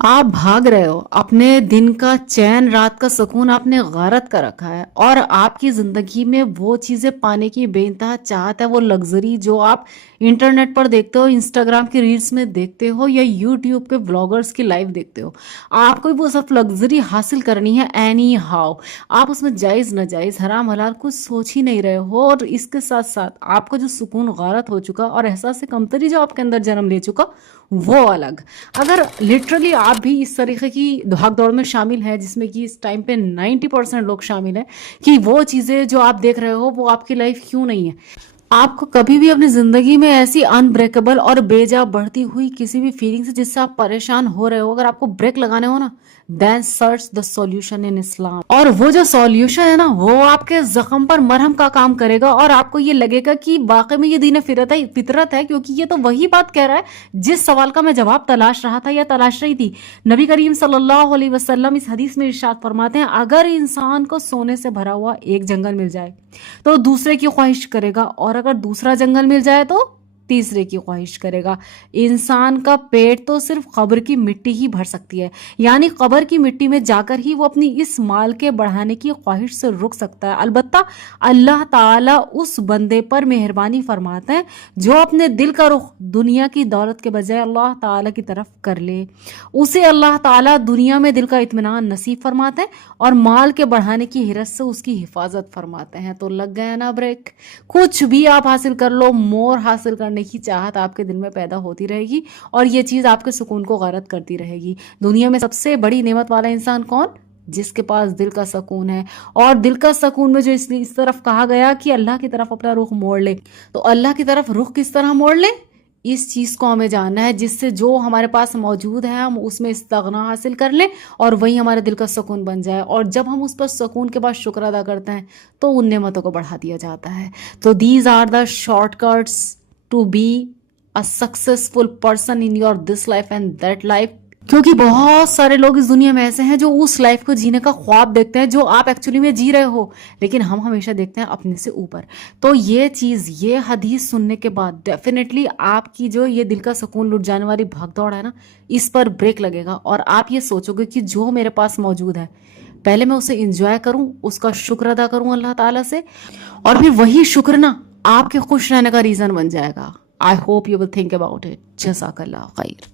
आप भाग रहे हो, अपने दिन का चैन, रात का सुकून आपने गारत कर रखा है और आपकी जिंदगी में वो चीजें पाने की बेइंतहा चाहत है, वो लग्जरी जो आप इंटरनेट पर देखते हो, इंस्टाग्राम की रील्स में देखते हो या यूट्यूब पे ब्लॉगर्स की लाइव देखते हो। आपको वो सब लग्जरी हासिल करनी है एनी हाउ। आप उसमें जायज नाजायज हराम हलाल कुछ सोच ही नहीं रहे हो, और इसके साथ साथ आपको जो सुकून गारत हो चुका और एहसास कमतरी जो आपके अंदर जन्म ले चुका, वो अलग। अगर लिटरली आप भी इस तरीके की भाग दौड़ में शामिल हैं, जिसमें कि इस टाइम पे 90% लोग शामिल हैं, कि वो चीज़ें जो आप देख रहे हो वो आपकी लाइफ क्यों नहीं है। आपको कभी भी अपनी जिंदगी में ऐसी अनब्रेकेबल और बेजा बढ़ती हुई किसी भी फीलिंग से जिससे आप परेशान हो रहे हो, अगर आपको ब्रेक लगाने हो ना, then search the solution in Islam. और वो जो सॉल्यूशन है ना, वो आपके जख्म पर मरहम का काम करेगा और आपको ये लगेगा कि वाकई में ये दीन फितरत है, क्योंकि ये तो वही बात कह रहा है जिस सवाल का मैं जवाब तलाश रहा था या तलाश रही थी। नबी करीम सल्लल्लाहु अलैहि वसल्लम इस हदीस में इरशाद फरमाते हैं, अगर इंसान को सोने से भरा हुआ एक जंगल मिल जाए तो दूसरे की ख्वाहिश करेगा, और अगर दूसरा जंगल मिल जाए तो तीसरे की ख्वाहिश करेगा। इंसान का पेट तो सिर्फ कब्र की मिट्टी ही भर सकती है, यानी कब्र की मिट्टी में जाकर ही वो अपनी इस माल के बढ़ाने की ख्वाहिश से रुक सकता है। अलबत्ता अल्लाह ताला उस बंदे पर मेहरबानी फरमाते हैं जो अपने दिल का रुख दुनिया की दौलत के बजाय अल्लाह ताला की तरफ कर ले। उसे अल्लाह ताला दुनिया में दिल का इत्मीनान नसीब फरमाते हैं और माल के बढ़ाने की हिरस से उसकी हिफाजत फरमाते हैं। तो लग गया ना ब्रेक। कुछ भी आप हासिल कर लो, मोर हासिल करने की चाहत आपके दिल में पैदा होती रहेगी और ये चीज आपके सुकून को गारत करती रहेगी। दुनिया में सबसे बड़ी नेमत वाला इंसान कौन? जिसके पास दिल का सुकून है। और दिल का सुकून में जो इसलिए इस तरफ कहा गया कि अल्लाह की तरफ अपना रुख मोड़ ले, तो अल्लाह की तरफ रुख किस तरह मोड़ ले, इस चीज को हमें जानना है जिससे जो हमारे पास मौजूद है हम उसमें इस्तिग़ना हासिल कर लें और वही हमारे दिल का सुकून बन जाए। और जब हम उस पर सुकून के बाद शुक्र अदा करते हैं तो उन नेमतों को बढ़ा दिया जाता है। तो these are the shortcuts to be a successful person in your this life and that life. क्योंकि बहुत सारे लोग इस दुनिया में ऐसे हैं जो उस लाइफ को जीने का ख्वाब देखते हैं जो आप एक्चुअली में जी रहे हो, लेकिन हम हमेशा देखते हैं अपने से ऊपर। तो ये चीज, ये हदीस सुनने के बाद डेफिनेटली आपकी जो ये दिल का सुकून लुट जाने वाली भागदौड़ है ना, इस पर ब्रेक लगेगा और आप ये सोचोगे कि जो मेरे पास मौजूद है पहले मैं उसे इंजॉय करूं, उसका शुक्र अदा करूं अल्लाह ताला से, और फिर वही शुक्र ना आपके खुश रहने का रीजन बन जाएगा। I hope you will think about it. जज़ाकल्लाह खैर।